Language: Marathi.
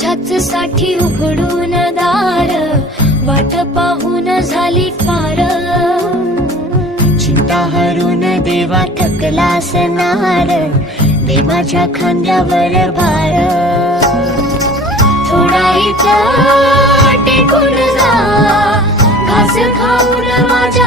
तुझ्याच साठी उघडून दार, वाट पाहून झाली फार. चिंता हरून देवा थकला असणार, दे माझ्या खांद्यावर भार. थोडा इथं टेकून जा, घास खाऊन माझ्या